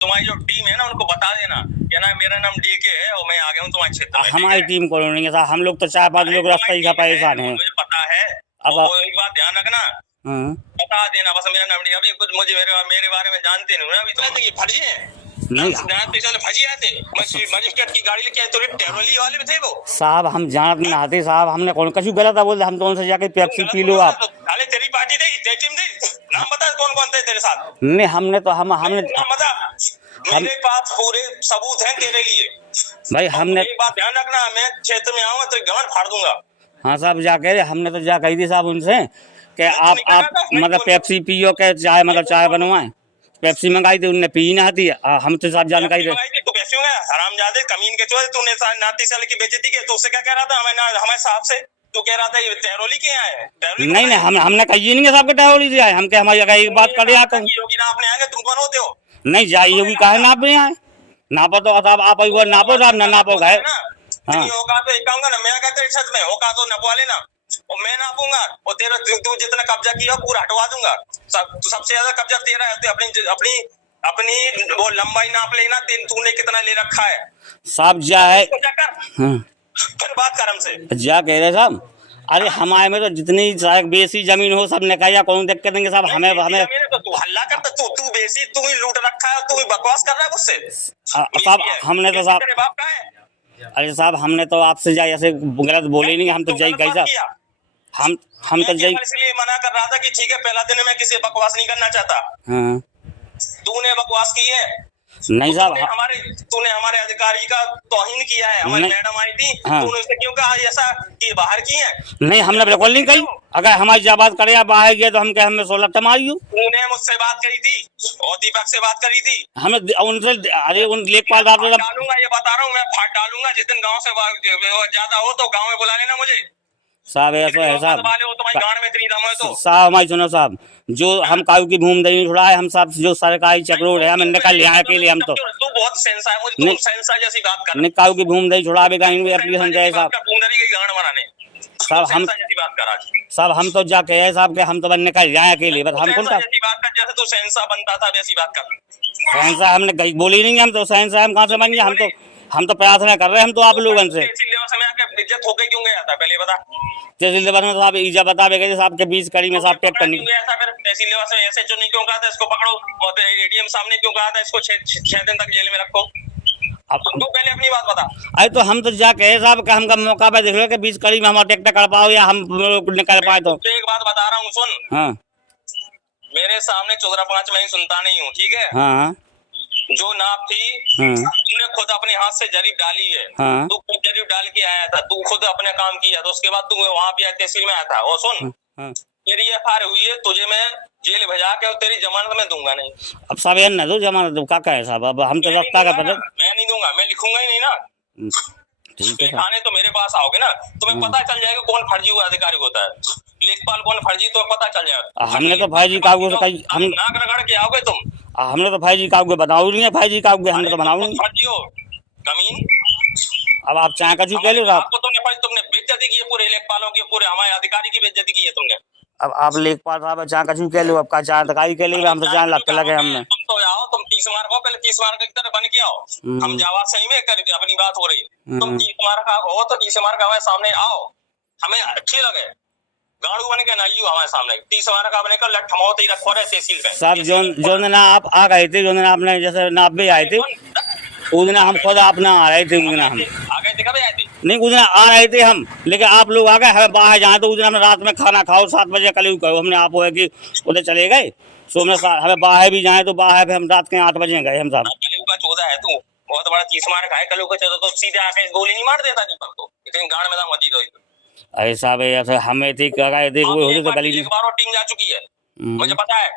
तुम्हारी जो टीम है ना उनको बता देना कि ना मेरा नाम डीके है और मैं आ गया हूँ तुम्हारे क्षेत्र में। हमारी टीम को नहीं है साहब, हम लोग तो 4-5 लोग रास्ता ही का परेशान है। मुझे पता है। अब वो एक बात ध्यान रखना, बता देना बस मेरा नाम अभी कुछ मुझे मेरे बारे में जानते नहीं ना अभी। तो ये फर्जी है नहीं फर्जी आते मजिस्ट्रेट की गाड़ी लेके आए तो टेरोली वाले में थे वो साहब, हम जानत नहीं आते साहब, हमने कौन कछु गलत है बोल, हम तो उनसे जाके पेप्सी पी लो आप। अरे तेरी पार्टी थी, तेरी टीम थी, नाम बता कौन कौन थे तेरे साथ। नहीं हमने तो हमने नाम बता, मेरे पास पूरे सबूत हैं तेरे लिए भाई। हमने एक बात ध्यान रखना, मैं क्षेत्र में आऊंगा तो गांड फाड़ दूंगा। हाँ साहब, जाके हमने तो जा कही थी साहब उनसे कि आप मतलब पेप्सी पियो के चाय मतलब चाय बनवाए, पेप्सी मंगाई थी उनने पी ना थी। हम तो साहब जानकारी दे तो कैसे होगा हरामजादे कमीन के चोर, तूने नाती साल की बेइज्जती की तो उससे क्या कह रहा था हमारे साहब से, तू कह रहा था ये टहरोली के आए हैं। नहीं हमने कही नहीं है साहब के टहरोली से आए, हम क्या हमारी जगह एक बात कर आता हूँ। योगी नाप ने आएंगे, तुम कौन होते हो? नहीं जाइए योगी काहे नाप में आए, नापो तो साहब आप नापो साहब, ना नापो गए। हाँ होगा तो एक कहूंगा ना, मैं क्या तेरे छत में होगा तो नपवा लेना और मैं नापूंगा और तेरा तू जितना कब्जा किया पूरा हटवा दूंगा। सबसे ज्यादा कब्जा तेरा है, तो अपनी अपनी वो लंबाई नाप लेना, तूने कितना ले रखा है साहब। जा है फिर बात कर हमसे, जा कह रहे साहब। अरे हमारे में तो जितनी बेसी जमीन हो सब निकाया कौन देख के देंगे साहब। हमें तो तू हल्ला करता, तू बेसी तू ही लूट रखा है, तू ही बकवास कर रहा है मुझसे साहब। हमने तो साहब, बाप का है। अरे साहब हमने तो आपसे जाए ऐसे गलत बोले नहीं, हम तो जय गए साहब। हम तो जय इसलिए मना कर रहा था कि ठीक है पहला दिन मैं किसी बकवास नहीं करना चाहता। तूने बकवास की है नहीं साहब, तूने हमारे अधिकारी का तौहीन किया है। हमारी मैडम आई थी, तूने उससे क्यों कहा ऐसा कि बाहर की है? नहीं हमने बिल्कुल नहीं कही, अगर हमारी जब बात करे बाहर गए तो हम क्या हमें 16 मारी हूँ। तूने मुझसे बात करी थी और दीपक से बात करी थी, हमें उनसे अरे उन लेखपाल डालूंगा, ये बता रहा हूँ मैं, फाड़ डालूंगा जिस दिन गाँव से ज्यादा हो तो गाँव में बुला लेना मुझे साहब। ऐसा है साहब, तो साहब हमारी सुनो साहब, जो हम कायू की भूमि नहीं छुड़ाए, हम सब जो सरकारी चक्रोड़ है हम निकल लिया के लिए। हम तो बहुत सेंसा है, मुझे सेंसा जैसी बात कर नहीं, कायू की भूमि नहीं छुड़ावे एप्लीकेशन जाए साहब। साहब हम साहब हम तो जा कहे साहब के हम तो बस निकल जाए अकेले, बस हम कौन सा जैसे तू सेंसा बनता था वैसी बात कर। सेंसा हमने बोली नहीं, हम तो सेंसा हम कहाँ से बन गए। हम तो प्रार्थना कर रहे हैं हम तो आप लोगों से। इज्जत होके क्यों गया था पहले बता। तहसील लेवल में साहब इज्जत बतावे गए साहब के 20 कड़ी में साहब टेप करनी। तहसील लेवल से ऐसे जो नहीं क्यों कहा था इसको पकड़ो और एडीएम सामने क्यों कहा था इसको 6 दिन तक जेल में रखो। अब तू पहले अपनी बात बता। अरे तो हम तो जा कहे साहब का हमका मौका पे देख लो कि 20 कड़ी में हमारा टेक्टर कर पाओ या हम निकल पाए। तो एक बात बता रहा हूँ सुन, हाँ मेरे सामने 14-5 में ही सुनता नहीं हूँ, ठीक है। हाँ जो नाप थी तूने खुद अपने हाथ से जरीब डाली है। तू खुद जरीब डाल के आया था, तू खुद अपने काम किया, तो उसके बाद तू वहाँ पे तहसील में आया था। और सुन तेरी एफआईआर हुई है, तुझे मैं जेल भेजा के तेरी जमानत में दूंगा नहीं। अब साहब यार न दो जमानत, क्या है साहब, अब हम तो रखता का पता मैं नहीं दूंगा, मैं लिखूंगा ही नहीं ना। लिखाने तो मेरे पास आओगे ना, तुम्हें पता चल जाएगा कौन फर्जी हुआ अधिकारी होता है, लेखपाल कौन फर्जी, तो पता चल जाएगा। हमने तो भाई जी कागज हम नाक रगड़ के आओगे तुम। हमने तो भाई जी कागज बताओ नहीं है, भाई जी कागज हमने तो बनाओ नहीं। फर्जी हो कमीन। अब आप चाहे कछु कह लो आपको, तुमने बेइज्जती की है पूरे लेखपालों की, पूरे हमारे अधिकारी की बेइज्जती की है तुमने। अब आप लेखपाल साहब चाहे कछु कह लो, आपका चाहे अधिकारी कह लो, हम तो चाहे लगते लगे हमने। तुम तो आओ, तुम 30 मार को पहले 30 मार की तरह बन के आओ। हम जावा सही में करके अपनी बात हो रही, तुम 30 मार का हो तो 30 मार का हमारे सामने आओ, हमें अच्छी लगे। गाड़ू बन के नाइयो हमारे सामने 30 मार का बने कर लठमाओ ही रखो रहे तहसील पे। साहब जो ना आप आ गए थे, जो ना आपने जैसे नाप भी आए थे उस दिन हम खुद आप ना आ रहे थे, उस दिन हम आ गए थे, कब आए थे? नहीं उस दिन आ रहे थे हम, लेकिन आप लोग आ गए हमें बाहर जाए, तो उस दिन हमने रात में खाना खाओ 7 बजे कल कहो हमने आप हो कि उधर चले गए, सो हमें बाहर भी जाए तो बाहर पे हम रात के 8 बजे गए हम साहब। कलू का 14 है तू, बहुत बड़ा 30 मार खाए, कलू का 14 तो सीधे आके गोली नहीं मार देता दीपक को, इतनी गाड़ में दाम होती। तो अरे साहब ऐसे हमें थी देख वो होते तो गली एक बार और टीम जा चुकी है, मुझे पता है।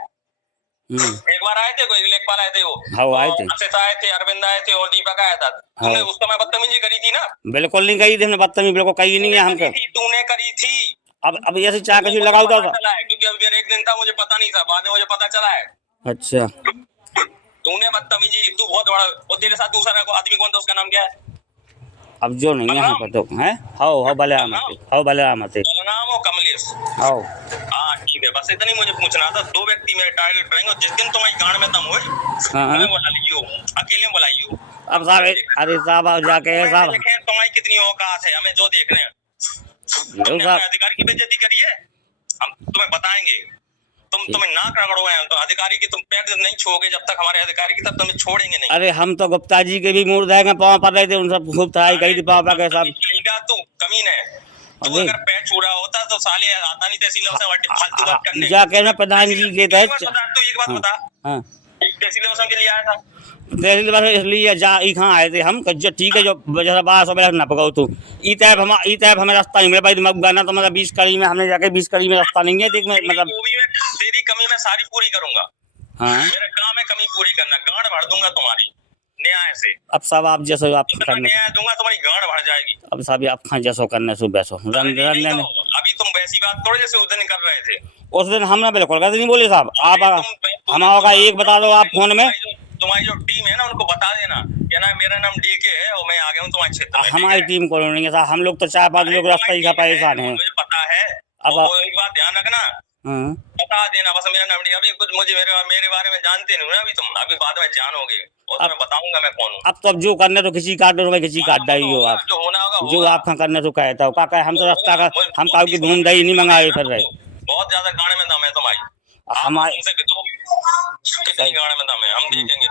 एक बार आए थे, कोई लेखपाल आए थे, वो आए थे, आए थे, अरविंद आए थे और दीपक आया था। तूने उस समय बदतमीजी करी थी ना? बिल्कुल नहीं कही थी हमने बदतमीजी, बिल्कुल कही नहीं है हमको। तूने करी थी। अब ऐसे चाह कहीं लगाओ था, क्योंकि अब एक दिन था मुझे पता नहीं था, बाद में मुझे पता चला है। अच्छा तूने बदतमीजी, तू बहुत बड़ा, और तेरे साथ दूसरा आदमी कौन था, उसका नाम क्या है? अब जो नहीं है पता है, हाउ बलराम, हाउ बलराम थे, नाम हो कमलेश। हाउ हाँ हाँ ठीक है, बस इतनी मुझे पूछना था। 2 व्यक्ति मेरे टारगेट करेंगे और जिस दिन तुम्हारी गांड में दम हो हाँ हमें बुला लियो, अकेले बुलाइयो। अब साहब अरे साहब अब जाके साहब देखें तुम्हारी कितनी औकात है, हमें जो देख रहे हैं। तुमने साहब अपने अधिकारी की बेइज्जती करी है, हम तुम्हें बताएंगे। तुम्हें नाक रगड़ोगे, तो अधिकारी की तुम पैर नहीं छोड़ोगे जब तक हमारे अधिकारी की, तब तुम्हें छोड़ेंगे नहीं। अरे हम तो गुप्ता जी के भी मूड देंगे, पाँव पड़ रहे थे, उन सब खूब तराई करी थी पाँव पे के साहब। तू कमीन है, तू अगर पैर छूड़ा होता तो साले आता नहीं तहसील से फालतू बात करने। जाके मैं प्रधान जी के तहत तो एक बात बता, हाँ तहसील के लिए आया था, तहसील बस इसलिए जा कहाँ आए थे हम, जो ठीक है जो जैसा 1200 न पकाओ तू ई तैब हमें रास्ता नहीं मेरे भाई दिमाग गाना, तो मतलब 20 कड़ी में हमने जाके 20 कड़ी में रास्ता नहीं है, देख मतलब वो भी मैं तेरी कमी मैं सारी पूरी करूंगा। हाँ मेरा काम है कमी पूरी करना, गांड भर दूंगा तुम्हारी न्याय से। अब सब आप जैसो आप करने, न्याय दूंगा तुम्हारी गांड भर जाएगी। अब सब आप खा जैसो करने सो बैसो अभी तुम वैसी बात करो जैसे उस दिन कर रहे थे। उस दिन हमने बिल्कुल कैसे नहीं बोले साहब, आप हमारा एक बता दो आप फोन में, तुम्हारी जो टीम है ना उनको बता देना क्या ना, मेरा नाम डीके है और मैं आ गया हूँ तुम्हारे क्षेत्र में। हमारी टीम को नहीं है साहब, हम लोग तो 4-5 लोग रास्ता ही का परेशान है। मुझे पता है, अब एक बात ध्यान रखना, बता देना बस मेरा नाम डीके। अभी कुछ मुझे मेरे बारे में जानते नहीं हो ना अभी तुम, अभी बाद में जानोगे और तुम्हें बताऊंगा मैं कौन हूँ। अब तो अब जो करने तो किसी काट दो भाई, किसी काट डाई हो आप, जो होना होगा जो आपका करने तो कहता हो का हम तो रास्ता का हम काउ की घूम दही नहीं मंगाए फिर रहे। बहुत ज्यादा गाने में दम है तुम्हारी, हमारे कितनी गाने में दम है हम देखेंगे।